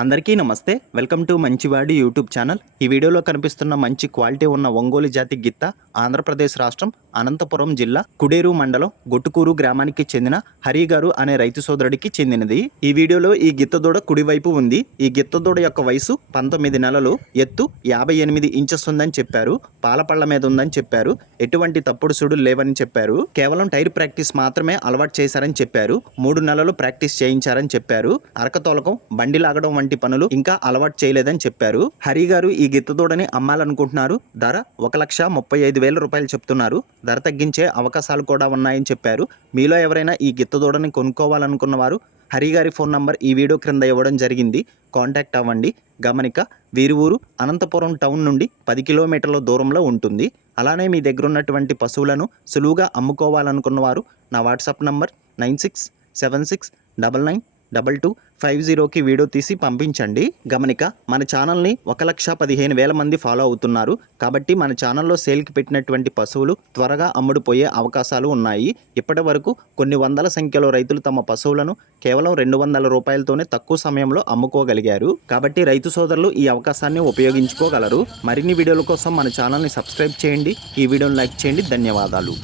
అందరికీ నమస్తే. Welcome to మంచివాడి యూట్యూబ్ ఛానల్. ఈ వీడియోలో కనిపిస్తున్న మంచి క్వాలిటీ ఉన్న ఒంగోలు జాతి గిత్త ఆంధ్రప్రదేశ్ రాష్ట్రం అనంతపురం జిల్లా కుడేరు మండలం గొట్టుకూరు గ్రామానికి చెందిన హరి గారు అనే రైతు సోదరుడికి చెందినది. ఈ వీడియోలో ఈ గిత్త దూడ కుడివైపు ఉంది. ఈ గిత్త దూడ యొక్క వయసు 19 నెలలు, ఎత్తు 58 ఇంచెస్ ఉందని చెప్పారు. పాలపళ్ళ మీద ఉందని చెప్పారు. ఎటువంటి తప్పుడు సుడులు లేవని చెప్పారు. కేవలం టైర్ ప్రాక్టీస్ మాత్రమే అలవాటు చేశారని చెప్పారు. 3 నెలలు ప్రాక్టీస్ చేయించారని చెప్పారు. అరకతోలకం, బండి లాగడం వంటి పనులు ఇంకా అలవాటు చేయలేదని చెప్పారు. హరి గారు ఈ గిత్త దూడని అమ్మాలనుకుంటున్నారు. ధర 1,35,000 రూపాయలు చెప్తున్నారు. ధర తగ్గించే అవకాశాలు కూడా ఉన్నాయని చెప్పారు. మీలో ఎవరైనా ఈ గిత్త దూడని కొనుక్కోవాలనుకున్న వారు హరి గారి ఫోన్ నంబర్ ఈ వీడియో క్రింద ఇవ్వడం జరిగింది. కాంటాక్ట్ అవ్వండి. గమనిక, వీరి ఊరు అనంతపురం టౌన్ నుండి 10 కిలోమీటర్ల దూరంలో ఉంటుంది. అలానే మీ దగ్గర ఉన్నటువంటి పశువులను సులువుగా అమ్ముకోవాలనుకున్న వారు నా వాట్సాప్ నంబర్ 9676992250కి వీడియో తీసి పంపించండి. గమనిక, మన ఛానల్ని 1,15,000 మంది ఫాలో అవుతున్నారు. కాబట్టి మన ఛానల్లో సేల్కి పెట్టినటువంటి పశువులు త్వరగా అమ్ముడుపోయే అవకాశాలు ఉన్నాయి. ఇప్పటి వరకు కొన్ని వందల సంఖ్యలో రైతులు తమ పశువులను కేవలం 200 రూపాయలతోనే తక్కువ సమయంలో అమ్ముకోగలిగారు. కాబట్టి రైతు సోదరులు ఈ అవకాశాన్ని ఉపయోగించుకోగలరు. మరిన్ని వీడియోల కోసం మన ఛానల్ని సబ్స్క్రైబ్ చేయండి. ఈ వీడియోని లైక్ చేయండి. ధన్యవాదాలు.